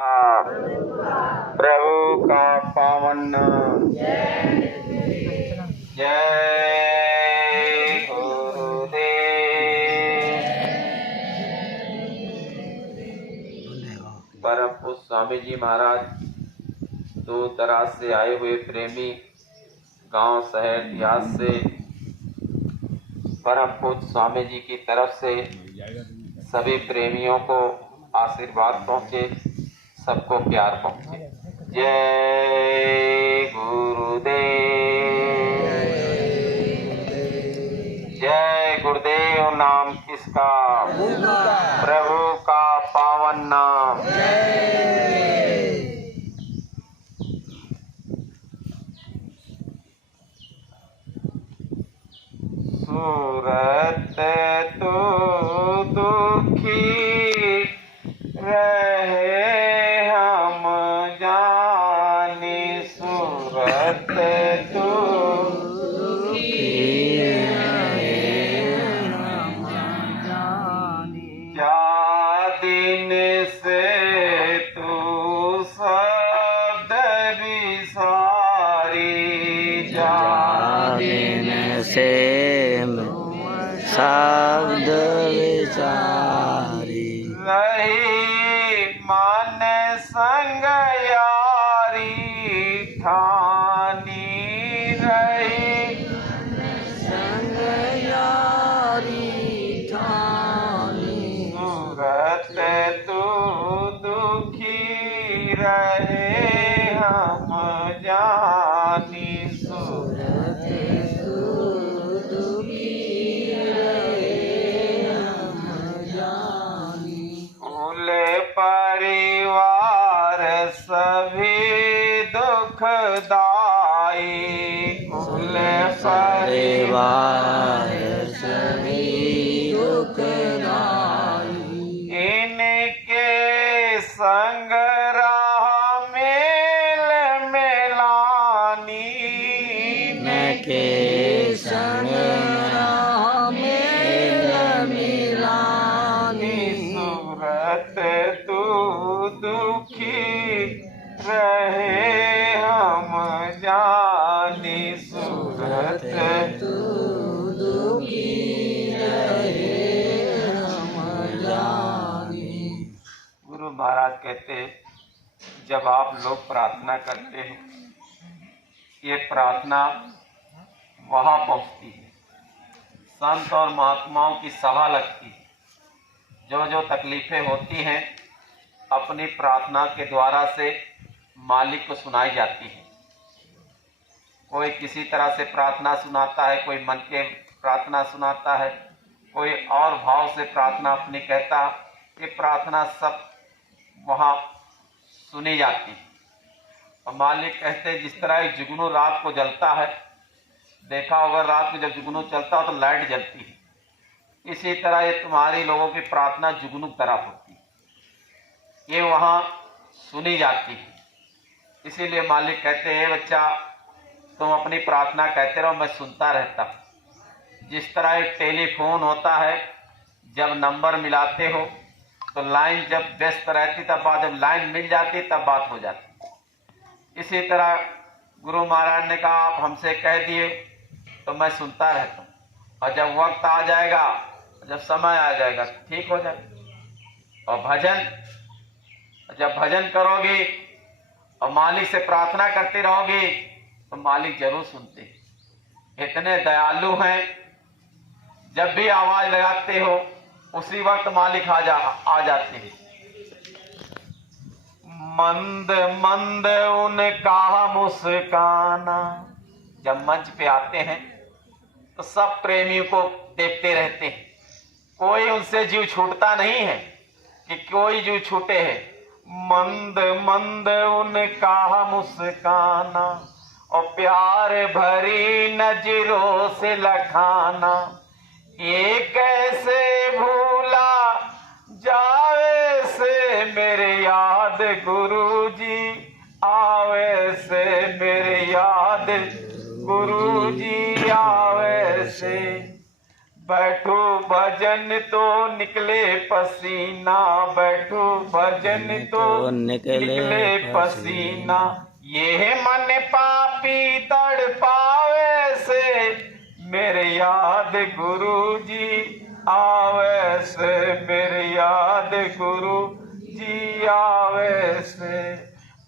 प्रभु का पावन नाम। जय गुरुदेव। परम पूज्य स्वामी जी महाराज दूर दराज से आए हुए प्रेमी गांव शहर देहात से परम पूज्य स्वामी जी की तरफ से सभी प्रेमियों को आशीर्वाद पहुँचे, सबको प्यार पहुँचे। जय गुरुदेव। जय गुरुदेव नाम किसका? प्रभु का पावन नाम। सूरत तो दुखी रहे हम जाने, सूरत तो दुखी रहे हम जाने। जा दिन से तू शब्द विसारी, जा दिन से शब्द विचारी। रही मन संग यारी ठानी, रही संग यारी ठानी। सूरत तू दुखी रहे हम जानी, सूरत तू दुखी परिवार सभी दुखदाई, कुल परिवार सभी दुखदाई। इनके संग राह मेल मिलानी, इनके संग राह मेल मिलानी। सूरत तू दुखी रहे हम जानी, सूरत तू दुखी रहे हम जानी। गुरु महाराज कहते, जब आप लोग प्रार्थना करते हैं, ये प्रार्थना वहाँ पहुँचती है, संत और महात्माओं की सभा लगती है। जो जो तकलीफें होती हैं अपनी प्रार्थना के द्वारा से मालिक को सुनाई जाती है। कोई किसी तरह से प्रार्थना सुनाता है, कोई मन के प्रार्थना सुनाता है, कोई और भाव से प्रार्थना अपनी कहता। ये प्रार्थना सब वहाँ सुनी जाती है। और मालिक कहते, जिस तरह एक जुगनू रात को जलता है, देखा होगा रात को जब जुगनू चलता हो तो लाइट जलती है, इसी तरह ये तुम्हारी लोगों की प्रार्थना जुगनू तरह होती है, ये वहाँ सुनी जाती है। इसीलिए मालिक कहते हैं, बच्चा तुम अपनी प्रार्थना कहते रहो, मैं सुनता रहता हूँ। जिस तरह एक टेलीफोन होता है, जब नंबर मिलाते हो तो लाइन जब व्यस्त रहती तब बात, जब लाइन मिल जाती तब बात हो जाती। इसी तरह गुरु महाराज ने कहा, आप हमसे कह दिए तो मैं सुनता रहता हूँ, और जब वक्त आ जाएगा, जब समय आ जाएगा ठीक हो जाएगा। और भजन, जब भजन करोगी और मालिक से प्रार्थना करती रहोगी तो मालिक जरूर सुनते हैं। इतने दयालु हैं, जब भी आवाज लगाते हो उसी वक्त मालिक आ जाते हैं। मंद मंद उनका मुस्काना, जब मंच पे आते हैं तो सब प्रेमियों को देखते रहते हैं। कोई उनसे जीव छूटता नहीं है कि कोई जीव छूटे है। मंद मंद उनका मुस्काना और प्यार भरी नजरों से लखाना, ये कैसे भूला जावे से मेरे याद गुरुजी आवे से, मेरे याद गुरुजी आवे से। बैठो भजन तो निकले पसीना, बैठो भजन तो निकले पसीना। ये मन पापी तड़ पावे से, मेरे याद गुरु जी आवे से, मेरे याद गुरु जी आवे से।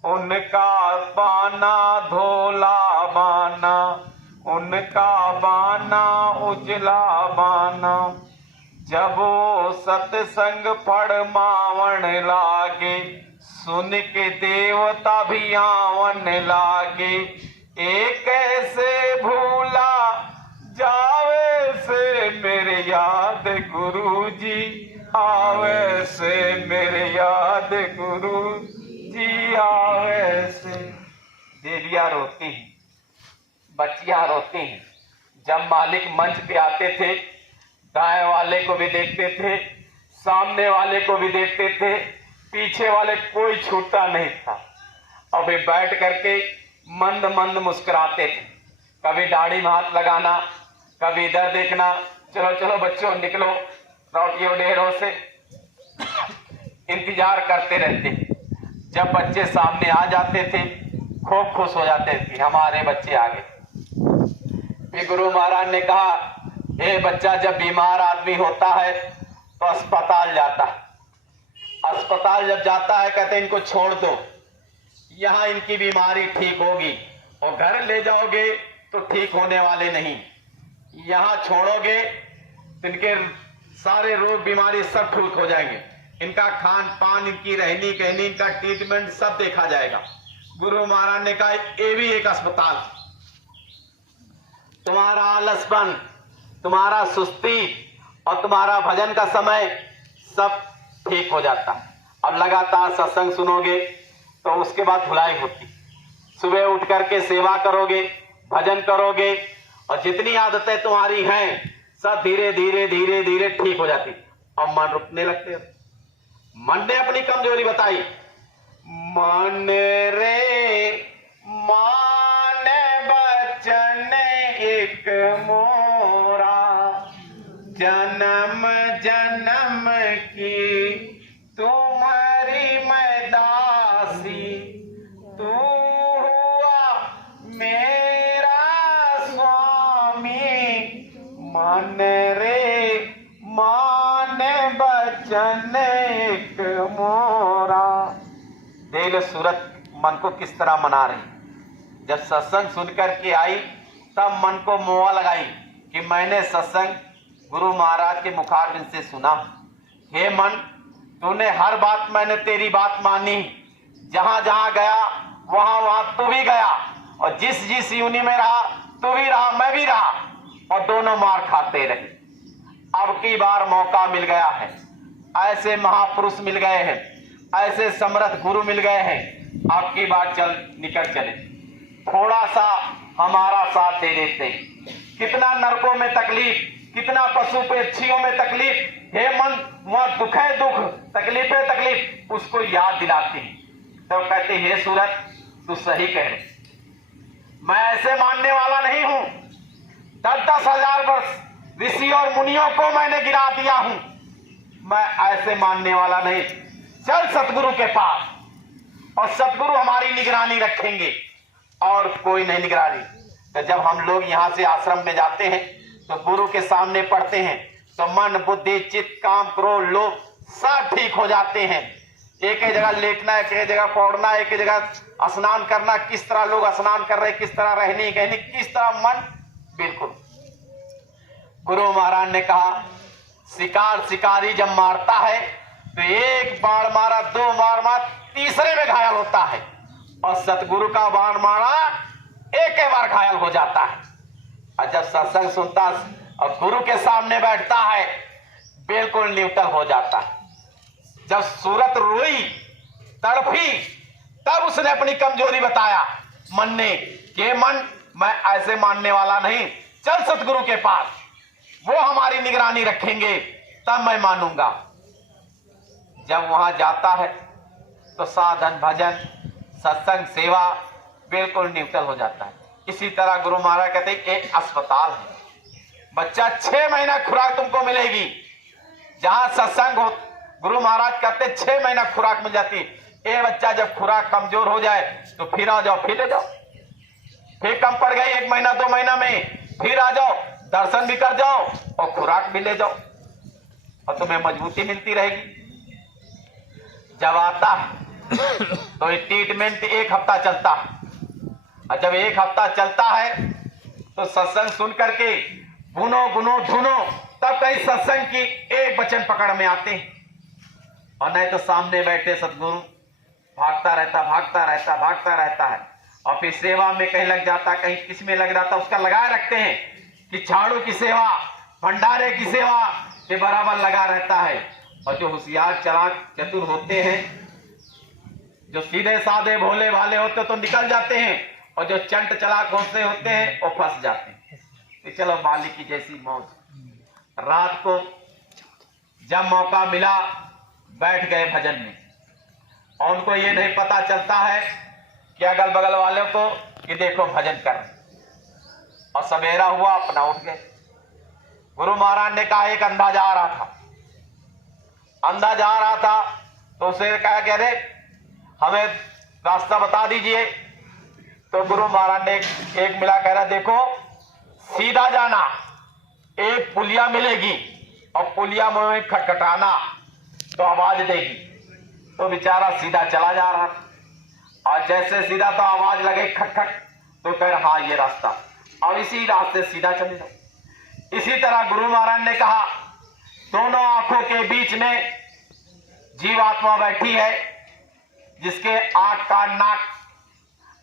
उनका बाना धोला बाना, उनका बाना उजला बाना। जब वो सत्संग फड़मावन लागे, सुन के देवता भी आवन लागे। एक ऐसे भूला जावे से, मेरे याद गुरु जी आवे से, मेरे याद गुरु जी आवे से। देवियाँ रोती हैं, बच्चियां रोती हैं। जब मालिक मंच पे आते थे, दाएं वाले को भी देखते थे, सामने वाले को भी देखते थे, पीछे वाले कोई छूटता नहीं था। और वे बैठ करके मंद मंद मुस्कुराते थे। कभी दाढ़ी में हाथ लगाना, कभी इधर देखना, चलो चलो बच्चों निकलो रोटियों डेरों से। इंतजार करते रहते। जब बच्चे सामने आ जाते थे, खूब खुश हो जाते थे, हमारे बच्चे आ गए। फिर गुरु महाराज ने कहा, ए बच्चा, जब बीमार आदमी होता है तो अस्पताल जाता है। अस्पताल जब जाता है, कहते इनको छोड़ दो, यहाँ इनकी बीमारी ठीक होगी। और घर ले जाओगे तो ठीक होने वाले नहीं, यहाँ छोड़ोगे तो इनके सारे रोग बीमारी सब ठीक हो जाएंगे। इनका खान पान, इनकी रहनी कहनी, इनका ट्रीटमेंट सब देखा जाएगा। गुरु महाराज ने कहा, ये भी एक अस्पताल। तुम्हारा आलसपन, तुम्हारा सुस्ती और तुम्हारा भजन का समय सब ठीक हो जाता। अब लगातार सत्संग सुनोगे तो उसके बाद धुलाई होती। सुबह उठ करके सेवा करोगे, भजन करोगे, और जितनी आदतें तुम्हारी हैं सब धीरे धीरे धीरे धीरे ठीक हो जाती। और मन रुकने लगते हो। मन ने अपनी कमजोरी बताई। मन रे मान बचन एक मोरा, जन्म जन्म की तुम्हारी मैं दासी। तू हुआ मेरा स्वामी, मन रे मान बचन एक मोरा। देख सूरत मन को किस तरह मना रही। जब सत्संग सुनकर के आई तब मन को मोह लगाई कि मैंने सत्संग गुरु महाराज के मुखारबिंद से सुना। हे मन, तूने हर बात, मैंने तेरी बात मानी। जहां जहां गया वहां वहां तू भी गया, और जिस जिस यूनि में रहा तू भी रहा, मैं भी रहा, और दोनों मार खाते रहे। अब की बार मौका मिल गया है, ऐसे महापुरुष मिल गए हैं, ऐसे समर्थ गुरु मिल गए हैं। अब की बार चल निकल चले, थोड़ा सा हमारा साथ दे देते हैं। कितना नरकों में तकलीफ, कितना पशु पक्षियों में तकलीफ। हे मन, वहां दुख है दुख, तकलीफ है तकलीफ, उसको याद दिलाती है। तो कहते हे सूरत, तू सही कह रहे, मैं ऐसे मानने वाला नहीं हूं। 10-10 हजार वर्ष ऋषि और मुनियों को मैंने गिरा दिया हूं, मैं ऐसे मानने वाला नहीं। चल सतगुरु के पास, और सतगुरु हमारी निगरानी रखेंगे, और कोई नहीं निगरानी। तो जब हम लोग यहाँ से आश्रम में जाते हैं तो गुरु के सामने पढ़ते हैं तो मन बुद्धि चित्त काम क्रोध लोभ सब ठीक हो जाते हैं। एक ही जगह लेटना, एक ही जगह पौड़ना, एक ही जगह स्नान करना, किस तरह लोग स्नान कर रहे, किस तरह रहनी कहनी, किस तरह मन, बिल्कुल। गुरु महाराज ने कहा, शिकार शिकारी जब मारता है तो एक बाण मारा, 2 बाण मारा, तीसरे में घायल होता है। और सतगुरु का बाण मारा, एक ही बार घायल हो जाता है। और जब सत्संग सुनता और गुरु के सामने बैठता है, बिल्कुल न्यूट्रल हो जाता है। जब सूरत रोई, तड़फी, तब उसने अपनी कमजोरी बताया मन ने कि मन, मैं ऐसे मानने वाला नहीं, चल सतगुरु के पास, वो हमारी निगरानी रखेंगे, तब मैं मानूंगा। जब वहां जाता है तो साधन भजन सत्संग सेवा बिल्कुल न्यूट्रल हो जाता है। इसी तरह गुरु महाराज कहते हैं एक अस्पताल है, बच्चा 6 महीना खुराक तुमको मिलेगी। जहां सत्संग हो गुरु महाराज कहते 6 महीना खुराक मिल जाती। ये बच्चा जब खुराक कमजोर हो जाए तो फिर आ जाओ, फिर ले जाओ, फिर कम पड़ गई 1 महीना 2 महीना में, फिर आ जाओ, दर्शन भी कर जाओ और खुराक भी ले जाओ और तुम्हें मजबूती मिलती रहेगी। जब आता है तो ये ट्रीटमेंट 1 हफ्ता चलता है और जब 1 हफ्ता चलता है तो सत्संग सुन करके गुनो गुनो धुनो, तब कहीं सत्संग की एक वचन पकड़ में आते हैं और नहीं तो सामने बैठे सतगुरु भागता रहता है और फिर सेवा में कहीं लग जाता, कहीं किस में लग जाता, उसका लगाए रखते हैं कि झाड़ू की सेवा, भंडारे की सेवा के बराबर लगा रहता है। और जो होशियार चालाक चतुर होते हैं, जो सीधे साधे भोले भाले होते तो निकल जाते हैं और जो चंट चालाक होते हैं वो फंस जाते हैं। तो चलो मालिक की जैसी मौज। रात को जब मौका मिला बैठ गए भजन में और उनको ये नहीं पता चलता है कि अगल बगल वालों को कि देखो भजन कर रहे। और सवेरा हुआ अपना उठ गए। गुरु महाराज ने कहा एक अंधा जा रहा था तो उसे कहा कि अरे हमें रास्ता बता दीजिए। तो गुरु महाराज ने एक मिला, कह रहा देखो सीधा जाना, एक पुलिया मिलेगी और पुलिया में खटखटाना तो आवाज देगी। तो बेचारा सीधा चला जा रहा और जैसे सीधा तो आवाज लगे खट खट, तो कह रहा हाँ ये रास्ता, और इसी रास्ते सीधा चले जाओ। इसी तरह गुरु महाराज ने कहा दोनों आंखों के बीच में जीवात्मा बैठी है, जिसके आंख का नाक,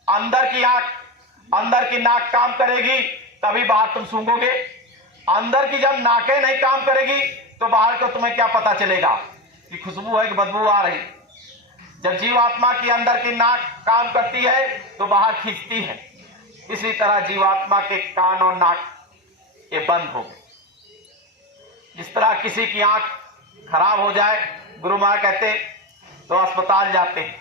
अंदर की नाक काम करेगी तभी बाहर तुम सूंघोगे। अंदर की जब नाकें नहीं काम करेगी तो बाहर को तुम्हें क्या पता चलेगा कि खुशबू है कि बदबू आ रही। जब जीवात्मा की अंदर की नाक काम करती है तो बाहर खींचती है। इसी तरह जीवात्मा के कान और नाक ये बंद हो गए। जिस तरह किसी की आंख खराब हो जाए, गुरु महाराज कहते तो अस्पताल जाते हैं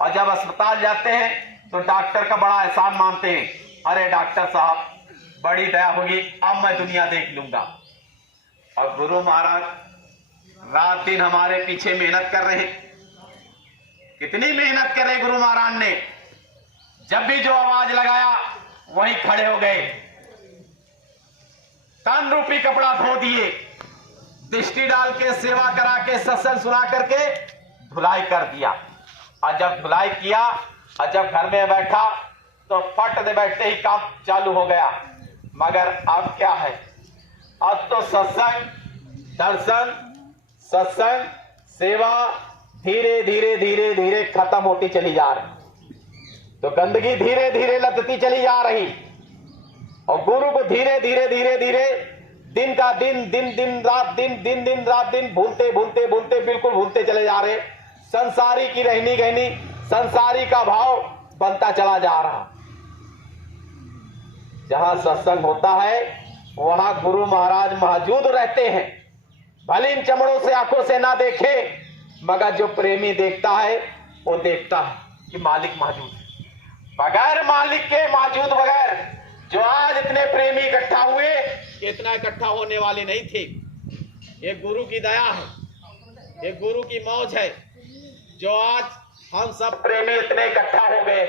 और जब अस्पताल जाते हैं तो डॉक्टर का बड़ा एहसान मानते हैं, अरे डॉक्टर साहब बड़ी दया होगी, अब मैं दुनिया देख लूंगा। और गुरु महाराज रात दिन हमारे पीछे मेहनत कर रहे हैं। कितनी मेहनत करे गुरु महाराज ने, जब भी जो आवाज लगाया वहीं खड़े हो गए, तन रूपी कपड़ा धो दिए, दृष्टि डाल के सेवा करा के सत्संग सुना करके धुलाई कर दिया। और जब धुलाई किया और जब घर में बैठा तो फट दे बैठते ही काम चालू हो गया। मगर अब क्या है, अब तो सत्संग, दर्शन, सत्संग, सेवा धीरे धीरे धीरे धीरे खत्म होती चली जा रही। तो गंदगी धीरे धीरे लदती चली जा रही और गुरु को धीरे धीरे धीरे धीरे दिन का दिन, दिन रात दिन भूलते भूलते भूलते बिल्कुल भूलते चले जा रहे। संसारी की रहनी गहनी, संसारी का भाव बनता चला जा रहा। जहां सत्संग होता है वहां गुरु महाराज मौजूद रहते हैं। भले इन चमड़ों से आंखों से ना देखे, मगर जो प्रेमी देखता है वो देखता है कि मालिक मौजूद है। बगैर मालिक के मौजूद बगैर जो आज इतने प्रेमी इकट्ठा हुए, इतना इकट्ठा होने वाले नहीं थे। ये गुरु की दया है, ये गुरु की मौज है जो आज हम सब प्रेमी इतने इकट्ठा हो गए।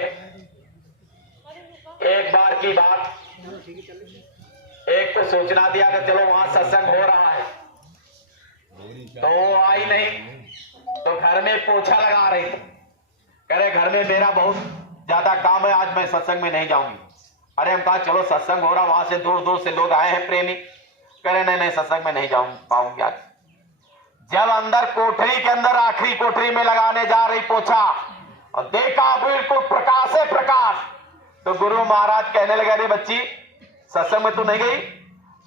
एक बार की बात, एक तो सूचना दिया कि चलो वहां सत्संग हो रहा है, तो वो आई नहीं, तो घर में पोछा लगा रही थी। कह रहे घर में मेरा बहुत ज्यादा काम है, आज मैं सत्संग में नहीं जाऊंगी। अरे हम कहा चलो सत्संग हो रहा, वहां से दूर दूर से लोग आए हैं प्रेमी। कह रहे नहीं सत्संग में नहीं पाऊंगी आज। जब अंदर कोठरी के अंदर आखिरी कोठरी में लगाने जा रही पोछा और देखा बिल्कुल प्रकाश है प्रकाश, तो गुरु महाराज कहने लगे अरे बच्ची सत्संग में तू नहीं गई?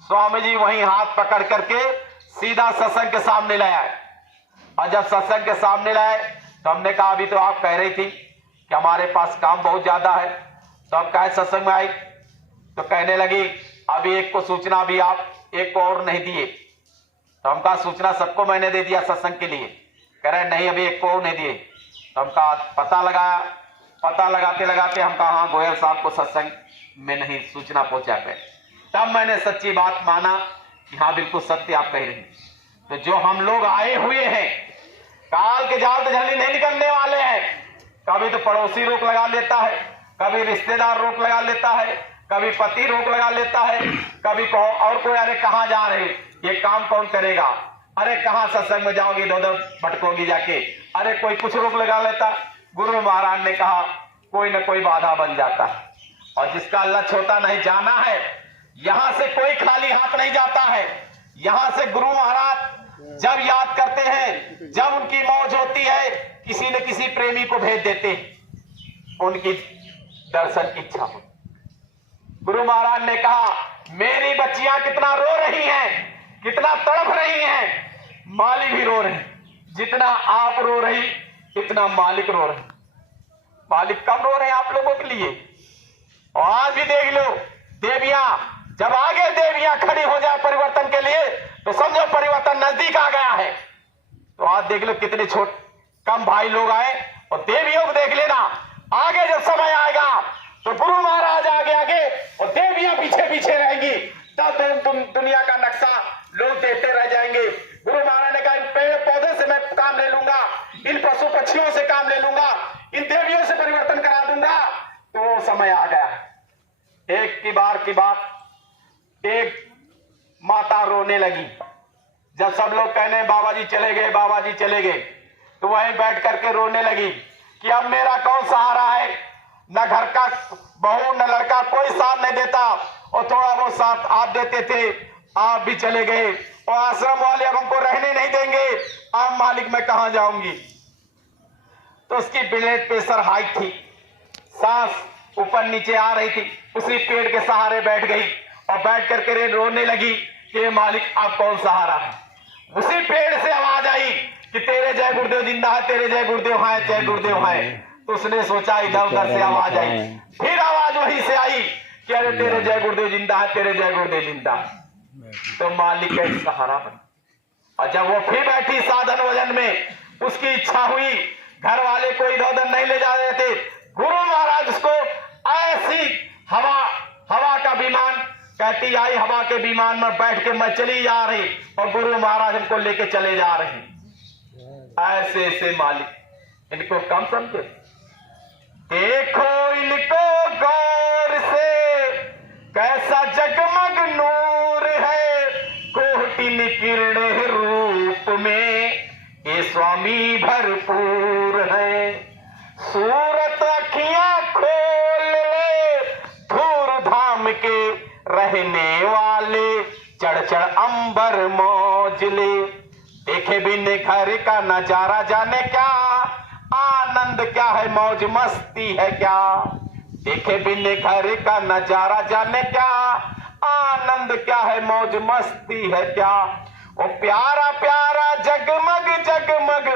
स्वामी जी वहीं हाथ पकड़ करके सीधा सत्संग के सामने लाया। और जब सत्संग के सामने लाए तो हमने कहा अभी तो आप कह रही थी कि हमारे पास काम बहुत ज्यादा है, तो अब कहे सत्संग में आई? तो कहने लगी अभी एक को सूचना भी आप एक को और नहीं दिए। तो हम कहा सूचना सबको मैंने दे दिया सत्संग के लिए। कह रहे नहीं अभी एक को और नहीं दिए। तो हम कहा पता लगाया, पता लगाते लगाते हम कहा हाँ गोयल साहब को सत्संग में नहीं सूचना पहुंचा गए। तब मैंने सच्ची बात माना कि हाँ बिल्कुल सत्य आप कह रहे हैं। तो जो हम लोग आए हुए हैं, काल के जाल तो जल्दी नहीं निकलने वाले हैं। कभी तो पड़ोसी रोक लगा लेता है, कभी रिश्तेदार रोक लगा लेता है, कभी पति रोक लगा लेता है, कभी और कोई, अरे कहाँ जा रहे, ये काम कौन करेगा, अरे कहाँ सत्संग में जाओगी, इधर भटकोगी जाके, अरे कोई कुछ रोक लगा लेता। गुरु महाराज ने कहा कोई ना कोई बाधा बन जाता है, और जिसका लक्ष्य होता नहीं, जाना है, यहां से कोई खाली हाथ नहीं जाता है। यहां से गुरु महाराज जब याद करते हैं, जब उनकी मौज होती है, किसी न किसी प्रेमी को भेज देते हैं, उनकी दर्शन की इच्छा हो। गुरु महाराज ने कहा मेरी बच्चियां कितना रो रही हैं, कितना तड़प रही हैं, मालिक भी रो रहे हैं। जितना आप रो रही इतना मालिक रो रहे। मालिक कब रो रहे हैं आप लोगों के लिए। और आज भी देख लो, देवियां जब आगे देवियां खड़ी हो जाए परिवर्तन के लिए, तो समझो परिवर्तन नजदीक आ गया है। तो आज देख लो कितने कम भाई लोग आए, और देवियों को देख लेना, आगे जब समय आएगा तो गुरु महाराज आगे आगे और देवियां पीछे पीछे रहेंगी। तब दुनिया का नक्शा लोग देखते रह जाएंगे। गुरु महाराज ने कहा इन पेड़ पौधे से मैं काम ले लूंगा, इन पशु पक्षियों से काम ले लूंगा, इन देवियों से परिवर्तन करा दूंगा। तो वो समय आ गया। एक की बात, एक माता रोने लगी। जब सब लोग कहने बाबा जी चले गए, बाबा जी चले गए, तो वहीं बैठ करके रोने लगी कि अब मेरा कौन सहारा है। न घर का बहू न लड़का कोई साथ नहीं देता, और थोड़ा बहुत साथ आप देते थे, आप भी चले गए, और आश्रम वाले अब हमको रहने नहीं देंगे, अब मालिक मैं कहां जाऊंगी। तो उसकी ब्लड प्रेशर हाई थी, सांस ऊपर नीचे आ रही थी, उसी पेड़ के सहारे बैठ गई और बैठ करके रोने लगी कि मालिक आप कौन सहारा है। उसी पेड़ से आवाज आई कि तेरे जय गुरुदेव जिंदा है, तेरे जय गुरुदेव है, जय गुरुदेव है। तो उसने सोचा, इधर उधर से आवाज आई, फिर आवाज वहीं से आई कि अरे तेरे जय गुरुदेव जिंदा है, तेरे जय गुरुदेव जिंदा है। तो मालिक का सहारा बन। और जब वो फिर बैठी साधन वजन में, उसकी इच्छा हुई, घर वाले को इधर उधर नहीं ले जा रहे थे, गुरु महाराज उसको ऐसी हवा का विमान कहती आई, हवा के विमान में बैठ के मैं चली जा रही, और गुरु महाराज हमको लेके चले जा रहे। ऐसे ऐसे मालिक, इनको कम समझे। देखो इनको गौर से, कैसा जगमग नूर है, कोटि किरण रूप में ये स्वामी भरपूर है। सूरत अखियां खोल ले, धूर धाम के रहने वाले, चढ़ चढ़ अंबर मौज ले। देखे बिन घर का नजारा, जाने क्या आनंद क्या है, मौज मस्ती है क्या। देखे बिन घर का नजारा, जाने क्या आनंद क्या है, मौज मस्ती है क्या। वो प्यारा प्यारा जगमग जगमग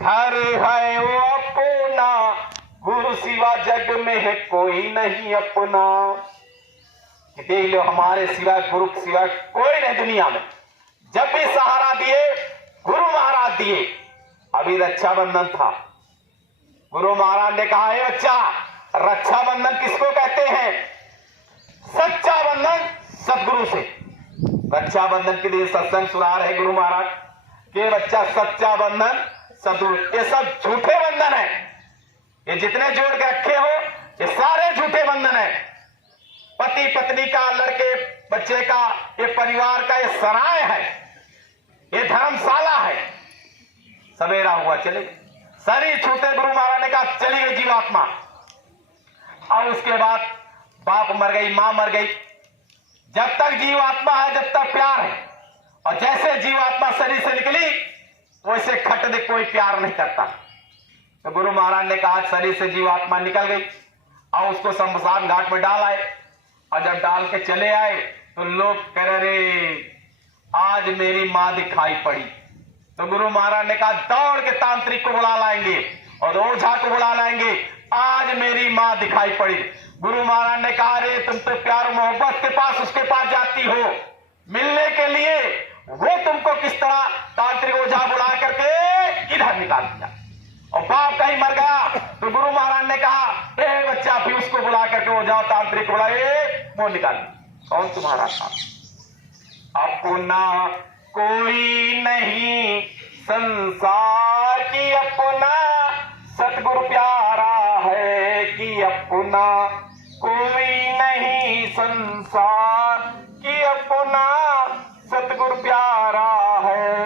घर है वो अपना, गुरु सिवा जग में है कोई नहीं अपना। देख लो, हमारे सिवा गुरु सिवा कोई नहीं दुनिया में। जब भी सहारा दिए गुरु महाराज दिए। अभी रक्षाबंधन था, गुरु महाराज ने कहा है बच्चा, रक्षाबंधन किसको कहते हैं? सच्चा बंधन सदगुरु से। रक्षाबंधन के दिन सत्संग सुना रहे गुरु महाराज के बच्चा, सच्चा बंधन सदगुरु। ये सब झूठे बंधन है, ये जितने जोड़ के रखे हो ये सारे झूठे बंधन है। पति पत्नी का, लड़के बच्चे का, ये परिवार का, ये सराय है, ये धर्मशाला है। सवेरा हुआ चले शरीर छूटे, गुरु महाराज ने कहा चली गई जीवात्मा। और उसके बाद बाप मर गई, मां मर गई। जब तक जीवात्मा है, जब तक प्यार है, और जैसे जीवात्मा शरीर से निकली वैसे खट दे कोई प्यार नहीं करता। तो गुरु महाराज ने कहा शरीर से जीवात्मा निकल गई, और उसको शमशान घाट में डाल आए। और जब डाल के चले आए तो लोग कह रहे आज मेरी मां दिखाई पड़ी। तो गुरु महाराज ने कहा दौड़ के तांत्रिक को बुला लाएंगे और ओझा को बुला लाएंगे, आज मेरी मां दिखाई पड़ी। गुरु महाराज ने कहा अरे तुम तो प्यार मोहब्बत के पास उसके पास जाती हो मिलने के लिए, वो तुमको किस तरह तांत्रिक ओझा बुला करके इधर निकाल दिया। और बाप कहीं मर गया तो गुरु महाराज ने कहा बच्चा, फिर उसको बुला करके ओझा तांत्रिक बुलाए, वो निकाल। कौन तुम्हारा था? अपना कोई नहीं संसार की, अपना सतगुरु प्यारा है कि अपना कोई नहीं संसार की, अपना सतगुरु प्यारा है।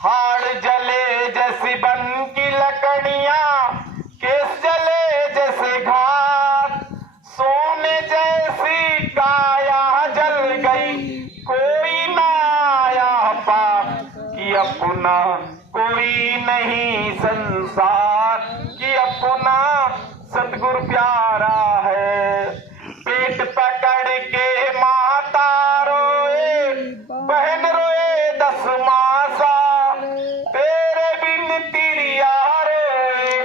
हाड़ जले जैसी बन की लकड़ियां, केस जले जैसे घास, सोने जैसी काया जल गई, कोई ना आया पास कि अपना कोई नहीं संसार की, अपना सतगुरु प्यारा है। पेट पकड़ के माता रोए, बहन रोए 10 मासा, तेरे बिन तिरिया रोए,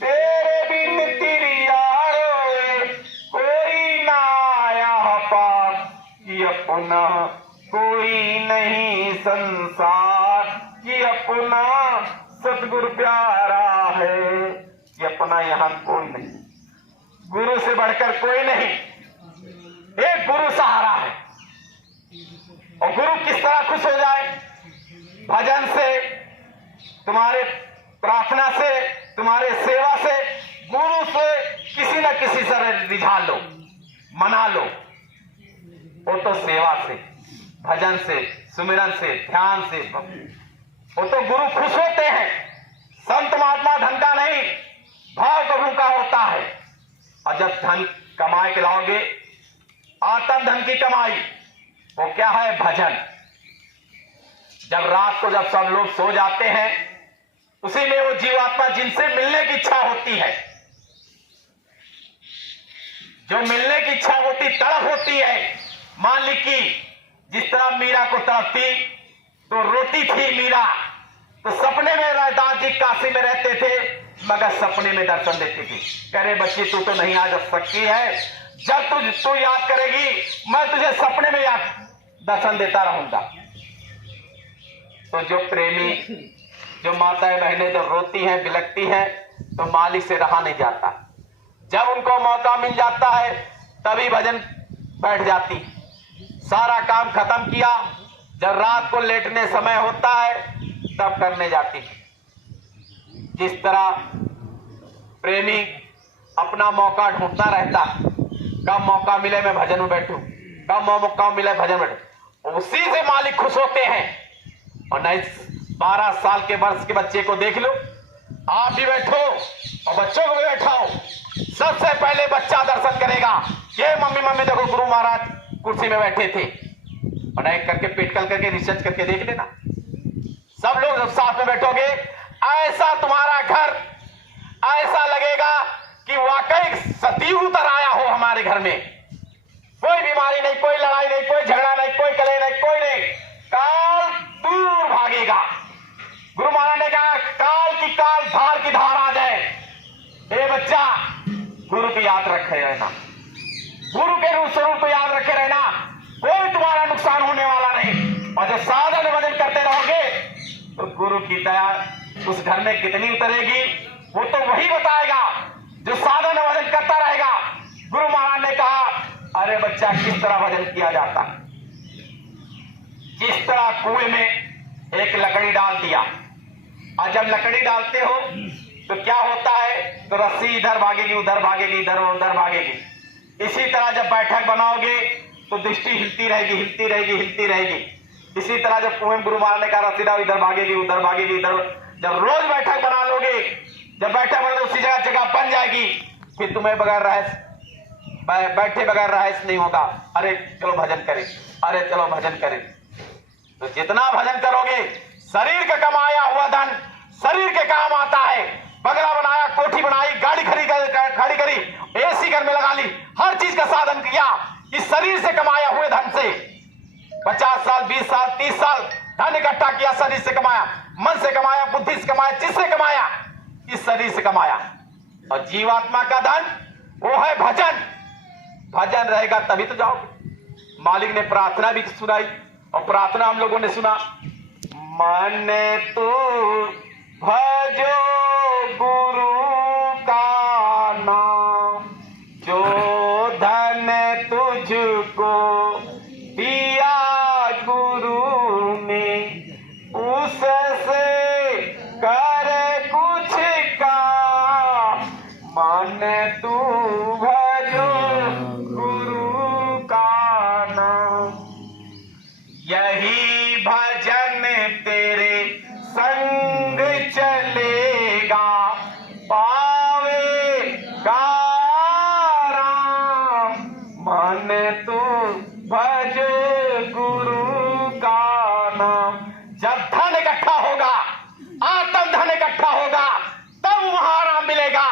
तेरे बिन तिरिया रोए, कोई ना आया पास कि अपना कोई नहीं संसार कि अपना सतगुरु प्यारा है कि अपना यहाँ कोई नहीं, गुरु से बढ़कर कोई नहीं, एक गुरु सहारा है। और गुरु किस तरह खुश हो जाए? भजन से, तुम्हारे प्रार्थना से, तुम्हारे सेवा से, गुरु से किसी न किसी से रिझा लो, मना लो। वो तो सेवा से, भजन से, सुमिरन से, ध्यान से, वो तो गुरु खुश होते हैं। संत महात्मा धन का नहीं, भाव प्रभु का होता है। और जब धन कमाए के लाओगे, आत्म धन की कमाई, वो क्या है? भजन। जब रात को जब सब लोग सो जाते हैं, उसी में वो जीवात्मा जिनसे मिलने की इच्छा होती है, जो मिलने की इच्छा होती, तड़प होती है, मान ली कि जिस तरह मीरा को तड़प थी तो रोती थी मीरा, तो सपने में दास जी काशी में रहते थे, मगर सपने में दर्शन देती थी। कह रहे बच्ची तू तो नहीं आ सकती है, जब तू याद करेगी मैं तुझे सपने में याद दर्शन देता रहूंगा। तो जो प्रेमी, जो माताएं बहनें जो रोती हैं, बिलकती हैं, तो मालिक से रहा नहीं जाता। जब उनको मौका मिल जाता है तभी भजन बैठ जाती, सारा काम खत्म किया, जब रात को लेटने समय होता है तब करने जाती। जिस तरह प्रेमी अपना मौका ढूंढता रहता, कब मौका मिले मैं भजन में बैठूं, कब मौका मिले भजन में बैठूं, उसी से मालिक खुश होते हैं। और नहीं 12 साल के वर्ष के बच्चे को देख लो, आप भी बैठो और बच्चों को भी बैठाओ, सबसे पहले बच्चा दर्शन करेगा, ये मम्मी मम्मी देखो गुरु महाराज कुर्सी में बैठे थे। और नहीं करके पिटकल करके रिसर्च करके देख लेना, सब लोग जब साथ में बैठोगे, ऐसा तुम्हारा घर ऐसा लगेगा कि वाकई सती उतर आया हो हमारे घर में। कोई बीमारी नहीं, कोई लड़ाई नहीं, कोई झगड़ा नहीं, कोई कलह नहीं, कोई नहीं, काल दूर भागेगा। गुरु महाराज ने कहा काल की काल, धार की धार आ जाए। ए बच्चा, गुरु की याद रखे रहना, गुरु के रूप स्वरूप को याद रखे रहना, कोई तुम्हारा नुकसान होने वाला नहीं। और जब साधन भजन करते रहोगे तो गुरु की दया उस घर में कितनी उतरेगी वो तो वही बताएगा जो साधन भजन करता रहेगा। गुरु महाराज ने कहा अरे बच्चा किस तरह भजन किया जाता, जिस तरह कुएं में एक लकड़ी डाल दिया, और जब लकड़ी डालते हो तो क्या होता है, तो रस्सी इधर भागेगी, उधर भागेगी, इधर उधर भागेगी। इसी तरह जब बैठक बनाओगे तो दृष्टि हिलती रहेगी, हिलती रहेगी, हिलती रहेगी। इसी तरह जब कुएं गुरु महाराज ने कहा रस्सी डाल, इधर भागेगी, उधर भागेगी, इधर। जब रोज बैठक बना लोगे, जब बैठक बना उसी जगह जगह बन जाएगी, फिर तुम्हें बगैर रहस्य बैठे बगैर रहस्य नहीं होगा। अरे चलो भजन करें, अरे चलो भजन करें। तो जितना भजन करोगे, शरीर का कमाया हुआ धन शरीर के काम आता है। बंगला बनाया, कोठी बनाई, गाड़ी खड़ी करी, एसी घर में लगा ली, हर चीज का साधन किया, इस शरीर से कमाया हुए धन से 50 साल 20 साल 30 साल धन इकट्ठा किया, शरीर से कमाया, मन से कमाया, बुद्धि से कमाया, जिससे कमाया, इस शरीर से कमाया। और जीवात्मा का धन वो है भजन। भजन रहेगा तभी तो जाओगे। मालिक ने प्रार्थना भी सुनाई, और प्रार्थना हम लोगों ने सुना, मन तू भजो गुरु का नाम, जो धन तुझको तू भजो गुरु का नाम। यही भजन तेरे संग चलेगा, पावेगा राम। मन तू भज गुरु का नाम। जब धन इकट्ठा होगा, आत्म धन इकट्ठा होगा, तब वहां आराम मिलेगा।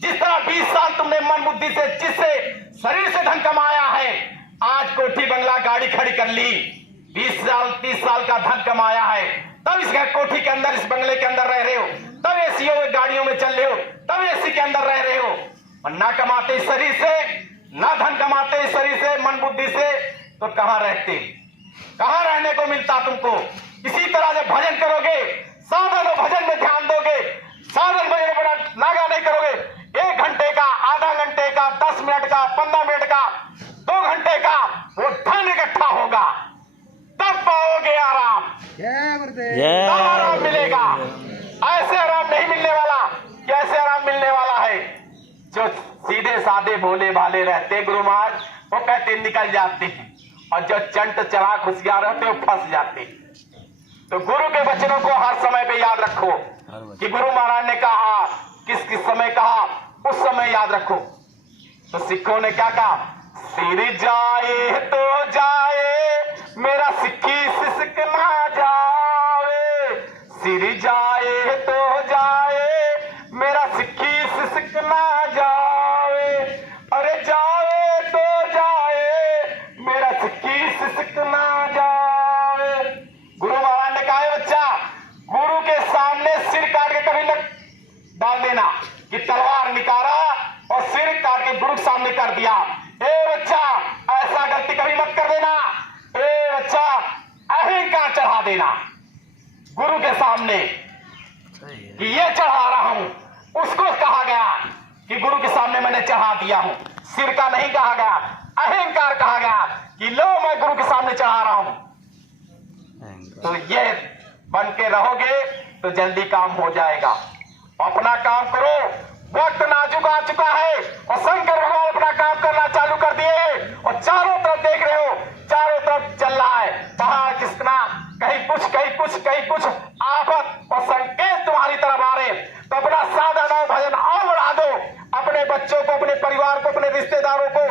जिस तरह 20 साल तुमने मन बुद्धि से, जिससे शरीर से धन कमाया है, आज कोठी बंगला गाड़ी खड़ी कर ली, 20 साल 30 साल का धन कमाया है, तब इस कोठी के अंदर, इस बंगले के अंदर रह रहे हो, तब एसी गाड़ियों में चल रहे हो, तब एसी के अंदर रह रहे हो। और ना कमाते शरीर से, ना धन कमाते शरीर से, मन बुद्धि से, तो कहां रहते, कहां रहने को मिलता तुमको। इसी तरह जब भजन करोगे, साधन और भजन में ध्यान दोगे, साधन भजन बड़ा नागा नहीं करोगे, 1 घंटे का, आधा घंटे का, 10 मिनट का, 15 मिनट का, 2 घंटे का वो धन इकट्ठा होगा, तब पाओगे आराम। तब आराम मिलेगा। ऐसे आराम नहीं मिलने वाला। कैसे आराम मिलने वाला है? जो सीधे साधे भोले भाले रहते गुरु महाराज, वो कहते निकल जाते हैं, और जो चंट चलाक होशियार रहते वो फंस जाते हैं। तो गुरु के वचनों को हर समय पे याद रखो कि गुरु महाराज ने कहा, किस किस समय कहा, उस समय याद रखो। तो सिखों ने क्या कहा? सिर जाए तो जाए, मेरा सिक्की सिसक ना जाए। सिर जाए तो जाए, मेरा सिक्की सिसक ना जाए। अरे जाए तो जाए, मेरा सिक्की सिसक ना जाए। गुरु महाराज ने कहा, बच्चा, गुरु के सामने सिर काट के कभी न डाल देना कि तलवार निकाला और सिर काट के गुरु के सामने कर दिया। ए बच्चा, ऐसा गलती कभी मत कर देना। ए बच्चा, अहंकार चढ़ा देना गुरु के सामने कि ये चढ़ा रहा हूं, उसको कहा गया कि गुरु के सामने मैंने चढ़ा दिया हूं। सिर का नहीं कहा गया, अहंकार कहा गया कि लो मैं गुरु के सामने चढ़ा रहा हूं। तो ये बन के रहोगे तो जल्दी काम हो जाएगा। अपना काम करो, वक्त नाजुक आ चुका है और शंकर भगवान अपना काम करना चालू कर दिए और चारों तरफ देख रहे हो, चारों तरफ चल रहा है पहाड़ खिसकना, कहीं कुछ कहीं कुछ कहीं कुछ, आफत और संकेत तुम्हारी तरफ आ रहे। तो अपना साधन और भजन और बढ़ा दो, अपने बच्चों को, अपने परिवार को, अपने रिश्तेदारों को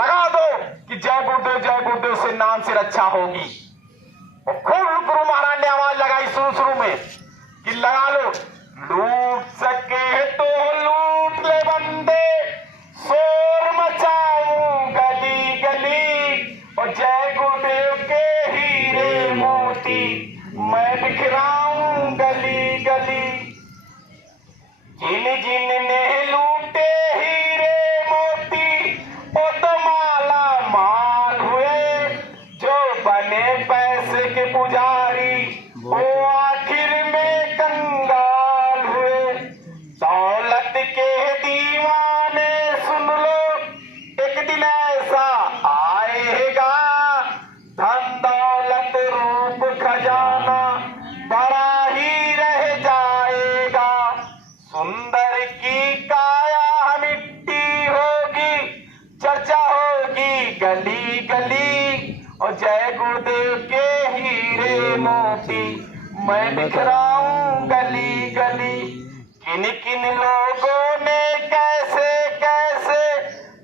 लगा दो कि जय गुरुदेव से नाम से रक्षा होगी। और खूब गुरु महाराज ने आवाज लगाई शुरू में कि लगा लो, लूट सके तो लूट ले बंदे, शोर मचाऊं गली गली, और जय गुरुदेव के हीरे मोती मैं बिखराऊं गली गली। जिन जिन ने लूटे हीरे मोती, वो तो माला माल हुए, जो बने पैसे के पुजारी वो आखिर में कंगाल हुए। दौलत के दीवाने सुन लो, एक दिन ऐसा आएगा, धन दौलत रूप खजाना बड़ा ही रह जाएगा। सुंदर की काया मिट्टी होगी, चर्चा होगी गली गली, और जय गुरुदेव के हीरे मोती मैं बिखराऊं गली गली। किन किन लोगों ने कैसे कैसे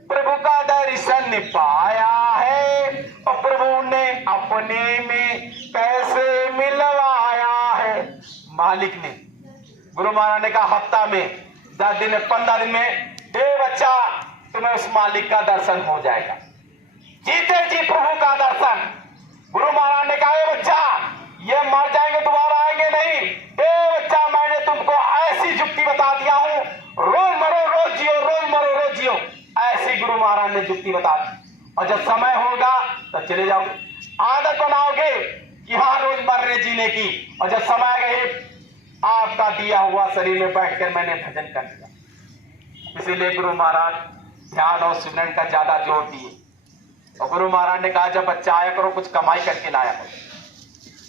प्रभु का दर्शन पाया है, और प्रभु ने अपने में कैसे मिलवाया है। मालिक ने, गुरु महाराज ने कहा हफ्ता में 10 दिन में 15 दिन में, ए बच्चा तुम्हें उस मालिक का दर्शन हो जाएगा, जीते जी प्रभु का दर्शन। गुरु महाराज ने कहा, ए बच्चा ये मर जाएंगे दोबारा आएंगे नहीं। ए बच्चा, मैंने तुमको ऐसी जुक्ति बता दिया हूं, रोज मरो रोज जियो, रोज मरो रोज जियो, ऐसी गुरु महाराज ने जुक्ति बता दी। और जब समय होगा तो चले जाओगे, आदत बनाओगे कि हाँ रोज मर रहे जीने की, और जब समय गए आपका दिया हुआ शरीर में बैठकर मैंने भजन कर दिया। इसीलिए गुरु महाराज ध्यान और सिमरन का ज्यादा जोर दिए। और गुरु महाराज ने कहा, जब बच्चा आया करो कुछ कमाई करके लाया करो,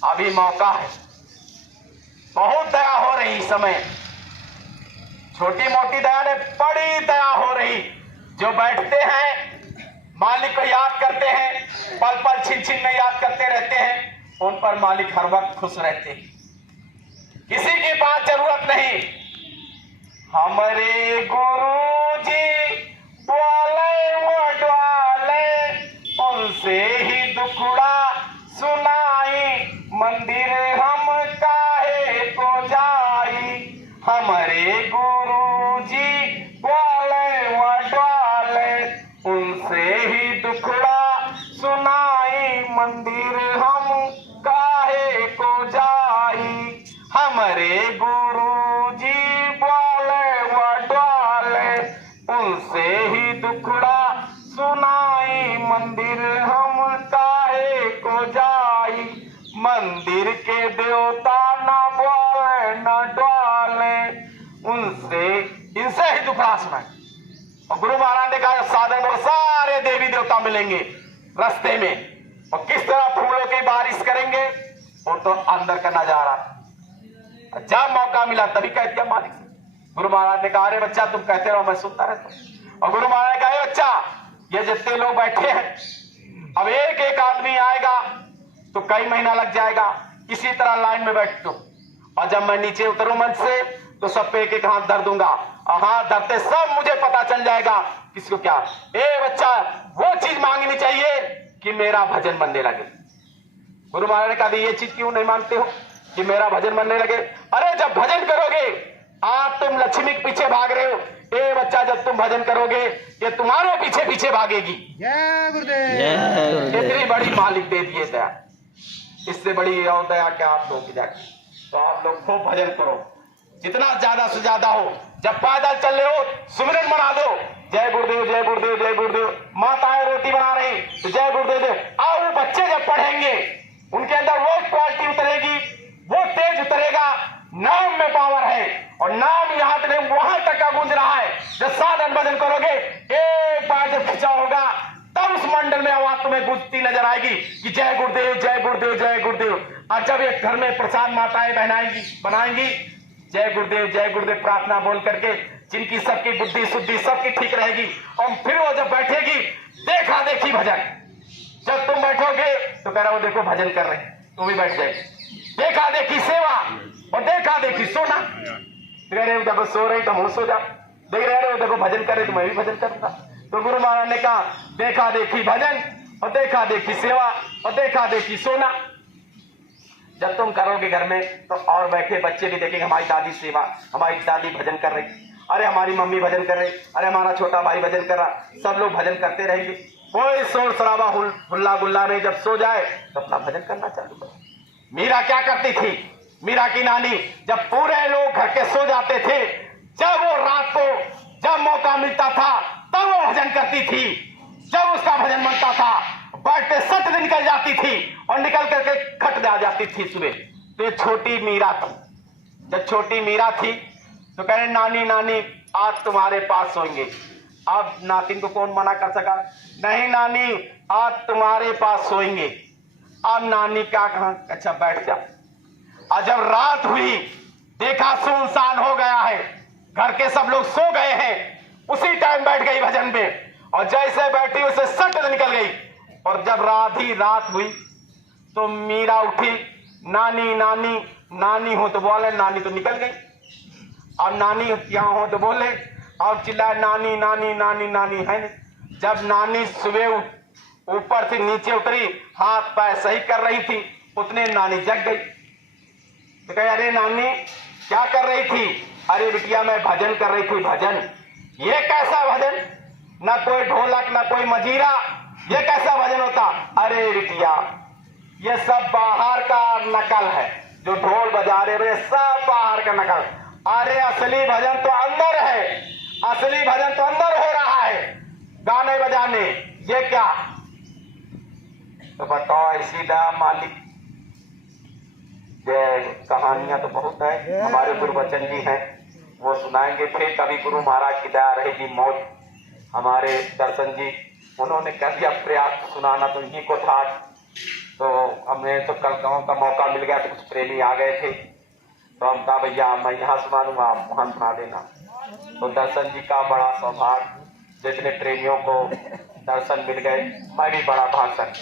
अभी मौका है, बहुत दया हो रही समय। छोटी मोटी दया ने बड़ी दया हो रही। जो बैठते हैं मालिक को याद करते हैं, पल पल छिन छिन में याद करते रहते हैं, उन पर मालिक हर वक्त खुश रहते हैं। किसी के पास जरूरत नहीं। हमारे गुरु जी बोले वडवाले, उनसे ही दुखड़ा सुनाई, मंदिर हम काहे को जाई। हमारे गुरु जी बोले वडवाले, उनसे ही दुखड़ा सुनाई, मंदिर हम काहे को जाई। हमारे गुरु जी बोले वडवाले, उनसे ही दुखड़ा सुनाई, मंदिर हम काहे को जाई। मंदिर के देवता ना बोले न डवाले, उनसे इनसे ही दुखड़ा सुनाई। और गुरु महाराज ने कहा साधन और सारे देवी देवता मिलेंगे रास्ते में, और किस तरह फूलों की बारिश करेंगे वो तो अंदर का नजारा। जब मौका मिला तभी कह दिया मालिक से। गुरु महाराज ने कहा अरे बच्चा तुम कहते रहो मैं सुनता रहता हूं। और गुरु महाराज ने कहा बच्चा ये जितने लोग बैठे हैं, अब एक एक आदमी आएगा तो कई महीना लग जाएगा। किसी तरह लाइन में बैठ दो, और जब मैं नीचे उतरूं मंच से तो सब पे एक एक हाथ धर दूंगा, और हाथ धरते सब मुझे पता चल जाएगा किसको क्या। ए बच्चा वो चीज मांगनी चाहिए कि मेरा भजन बनने लगे। गुरु महाराज ने कहा ये चीज क्यों नहीं मांगते हो कि मेरा भजन बनने लगे? अरे जब भजन करोगे आज तुम लक्ष्मी के पीछे भाग रहे हो, ए बच्चा जब तुम भजन करोगे ये तुम्हारे पीछे पीछे भागेगी। जय गुरुदेव। इतनी बड़ी मालिक दे दिए दया, इससे बड़ी और दया क्या आप लोगों की जाती। तो आप लोग खूब भजन करो, जितना ज्यादा से ज्यादा हो। जब पैदल चल रहे हो सुमिरन बना दो, जय गुरुदेव जय गुरुदेव जय गुरुदेव। माताएं रोटी बना रही तो जय गुरुदेव। और वो बच्चे जब पढ़ेंगे उनके अंदर वो क्वालिटी उतरेगी, वो तेज उतरेगा। नाम में पावर है, और नाम यहाँ तक वहां तक का गूंज रहा है। जब साधन भजन करोगे एक बार जब खिंचा होगा तब उस मंडल में आवाज तुम्हें गूंजती नजर आएगी कि जय गुरुदेव जय गुरुदेव जय गुरुदेव। और जब एक घर में प्रसाद माताएं बनाएंगी जय गुरुदेव प्रार्थना बोल करके, जिनकी सबकी बुद्धि शुद्धि सबकी ठीक रहेगी, और फिर वो जब बैठेगी देखा देखी भजन। जब तुम बैठोगे तो कह रहा वो देखो भजन कर रहे हैं, तो भी बैठ जाएगी। देखा देखी सेवा और देखा देखी सोना। देख रहे हो देखो सो रही तो हम सो जाओ, देख रहे हो देखो भजन कर रहे तो मैं भी भजन करूंगा। तो गुरु महाराज ने कहा देखा देखी भजन और देखा देखी सेवा और देखा देखी सोना। जब तुम करोगे घर में तो और बैठे बच्चे भी देखेंगे हमारी दादी सेवा, हमारी दादी भजन कर रही, अरे हमारी मम्मी भजन कर रही, अरे हमारा छोटा भाई भजन कर रहा। सब लोग भजन करते रहेंगे, कोई शोर शराबा हुल्ला गुल्ला नहीं। जब सो जाए तो अपना भजन करना चालू करो। मीरा क्या करती थी? मीरा की नानी जब पूरे लोग घर के सो जाते थे, जब वो रात को जब मौका मिलता था तब वो भजन करती थी। जब उसका भजन बनता था बैठते सट निकल जाती थी और निकल करके खट आ जाती थी सुबह। तो छोटी मीरा थी। जब छोटी मीरा थी तो कह रहे नानी नानी आज तुम्हारे पास सोएंगे। अब नातिन को कौन मना कर सका? नहीं नानी आज तुम्हारे पास सोएंगे। अब नानी क्या कहा, अच्छा बैठ जा। और जब रात हुई देखा सुनसान हो गया है, घर के सब लोग सो गए हैं, उसी टाइम बैठ गई भजन पे, और जैसे बैठी उसे सट निकल गई। और जब रात हुई तो मीरा उठी, नानी नानी नानी हो तो बोले, नानी तो निकल गई। अब नानी यहाँ हो तो बोले, अब चिल्लाए नानी नानी नानी नानी है नहीं। जब नानी सुबह ऊपर से नीचे उतरी, हाथ पैर सही कर रही थी, उतने नानी जग गई। तो कहे अरे नानी क्या कर रही थी? अरे बिटिया मैं भजन कर रही थी। भजन? ये कैसा भजन? ना कोई ढोलक ना कोई मजीरा, ये कैसा भजन होता? अरे बिटिया ये सब बाहर का नकल है, जो ढोल बजा रहे हैं सब बाहर का नकल। अरे असली भजन तो अंदर है, असली भजन तो अंदर हो रहा है, गाने बजाने ये क्या? तो बताओ ऐसी दया मालिक। ये कहानियां तो बहुत है, हमारे गुरु बच्चन जी हैं वो सुनाएंगे। फिर कभी गुरु महाराज की दया रहेगी मौत। हमारे दर्शन जी उन्होंने कर दिया प्रयास सुनाना, तो इन्हीं को था। तो हमें तो कल गाँव का मौका मिल गया, तो कुछ प्रेमी आ गए थे, तो हम कहा भैया मैं यहाँ सुना दूंगा, आप वहां सुना देना। तो दर्शन जी का बड़ा सौभाग्य, जितने प्रेमियों को दर्शन मिल गए, मैं भी बड़ा भाषण